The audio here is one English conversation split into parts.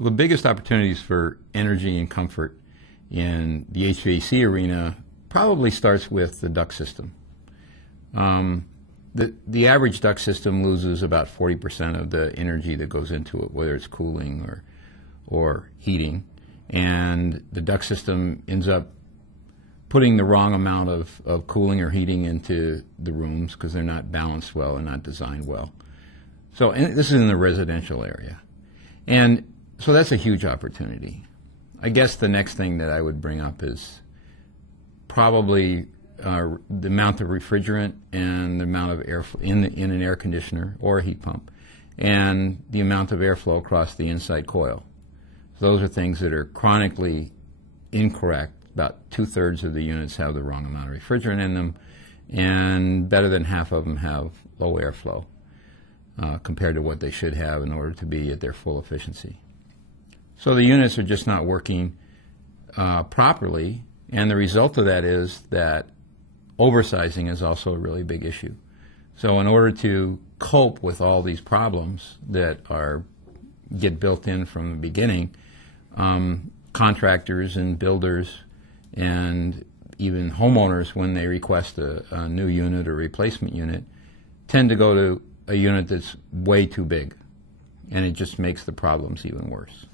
Well, the biggest opportunities for energy and comfort in the HVAC arena probably starts with the duct system. The average duct system loses about 40% of the energy that goes into it, whether it's cooling or heating, and the duct system ends up putting the wrong amount of cooling or heating into the rooms because they're not balanced well and not designed well. So, and this is in the residential area. And so that's a huge opportunity. I guess the next thing that I would bring up is probably the amount of refrigerant and the amount of air in an air conditioner or a heat pump, and the amount of airflow across the inside coil. So those are things that are chronically incorrect. About 2/3 of the units have the wrong amount of refrigerant in them, and better than half of them have low airflow compared to what they should have in order to be at their full efficiency. So the units are just not working properly, and the result of that is that oversizing is also a really big issue. So in order to cope with all these problems that get built in from the beginning, contractors and builders and even homeowners, when they request a new unit or replacement unit, tend to go to a unit that's way too big, and it just makes the problems even worse.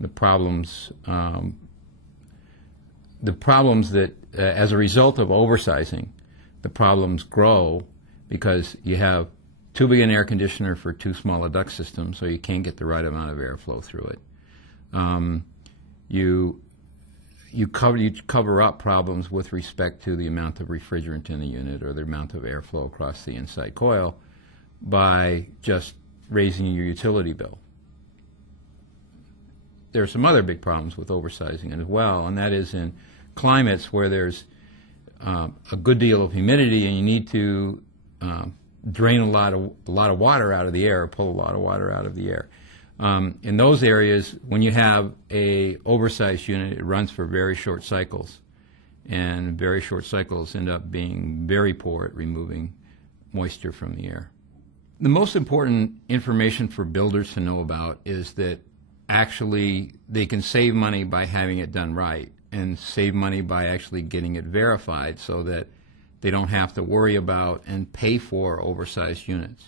The problems that, as a result of oversizing, the problems grow because you have too big an air conditioner for too small a duct system, so you can't get the right amount of airflow through it. You cover up problems with respect to the amount of refrigerant in the unit or the amount of airflow across the inside coil by just raising your utility bill. There are some other big problems with oversizing as well, and that is in climates where there's a good deal of humidity and you need to drain a lot of water out of the air, or pull a lot of water out of the air. In those areas, when you have a oversized unit, it runs for very short cycles, and very short cycles end up being very poor at removing moisture from the air. The most important information for builders to know about is that actually they can save money by having it done right, and save money by actually getting it verified so that they don't have to worry about and pay for oversized units.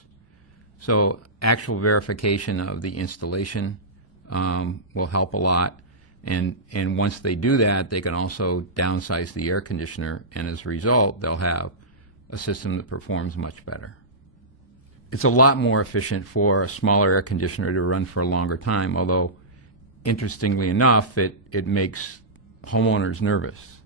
So actual verification of the installation will help a lot, and once they do that, they can also downsize the air conditioner, and as a result, they'll have a system that performs much better. It's a lot more efficient for a smaller air conditioner to run for a longer time, although interestingly enough, it makes homeowners nervous.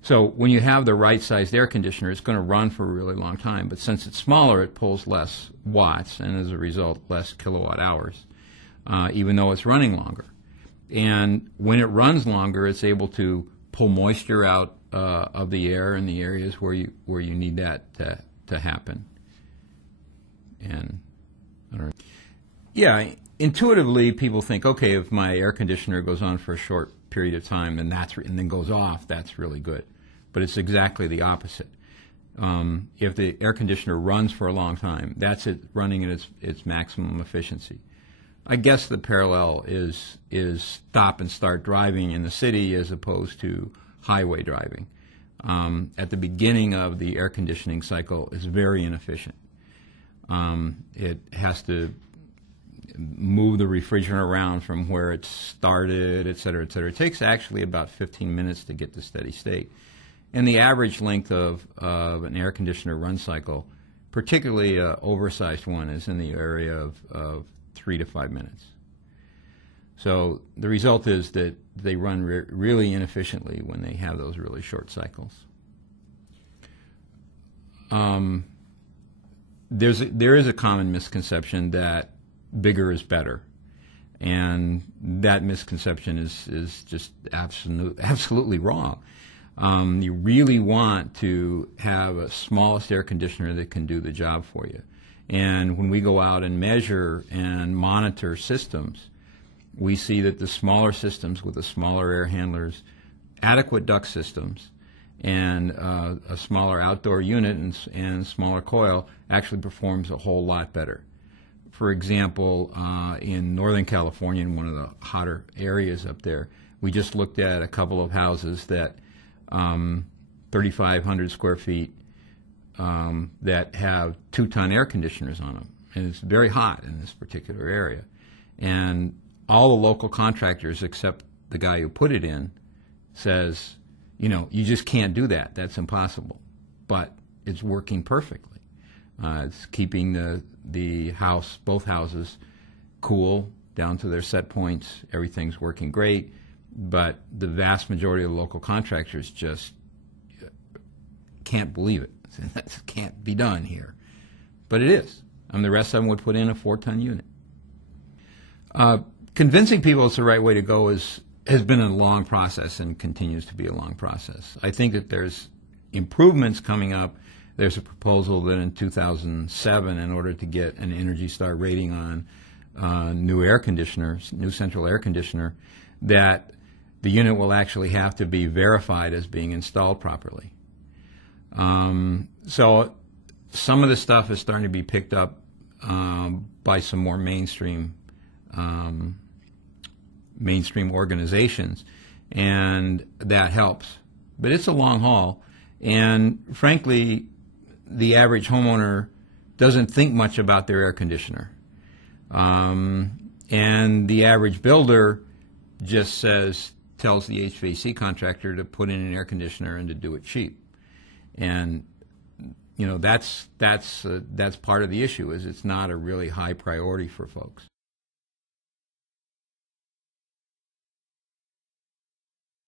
So when you have the right-sized air conditioner, it's going to run for a really long time. But since it's smaller, it pulls less watts, and as a result, less kilowatt hours, even though it's running longer. And when it runs longer, it's able to pull moisture out of the air in the areas where you need that to happen. And I don't know. Yeah, intuitively, people think, okay, if my air conditioner goes on for a short period of time and then goes off, that's really good. But it's exactly the opposite. If the air conditioner runs for a long time, that's it running at its maximum efficiency. I guess the parallel is stop and start driving in the city as opposed to highway driving. At the beginning of the air conditioning cycle is very inefficient. It has to move the refrigerant around from where it started, et cetera, et cetera. It takes actually about 15 minutes to get to steady state. And the average length of an air conditioner run cycle, particularly an oversized one, is in the area of 3 to 5 minutes. So the result is that they run really inefficiently when they have those really short cycles. There is a common misconception that bigger is better, and that misconception is just absolutely wrong. You really want to have a smallest air conditioner that can do the job for you. And when we go out and measure and monitor systems, we see that the smaller systems with the smaller air handlers, adequate duct systems, and a smaller outdoor unit and smaller coil actually performs a whole lot better. for example, in Northern California, in one of the hotter areas up there, we just looked at a couple of houses that 3,500 square feet that have 2-ton air conditioners on them. And it's very hot in this particular area. And all the local contractors, except the guy who put it in, says, you know, you just can't do that. That's impossible. But it's working perfectly. It's keeping the house, both houses, cool down to their set points. Everything's working great. But the vast majority of the local contractors just can't believe it. That can't be done here. But it is. The rest of them would put in a 4-ton unit. Convincing people it's the right way to go has been a long process and continues to be a long process. I think that there's improvements coming up. There's a proposal that in 2007, in order to get an Energy Star rating on new air conditioners, new central air conditioner, that the unit will actually have to be verified as being installed properly. So some of the stuff is starting to be picked up by some more mainstream organizations, and that helps. But it's a long haul, and frankly, the average homeowner doesn't think much about their air conditioner. And the average builder just tells the HVAC contractor to put in an air conditioner and to do it cheap. And you know, that's part of the issue, is it's not a really high priority for folks.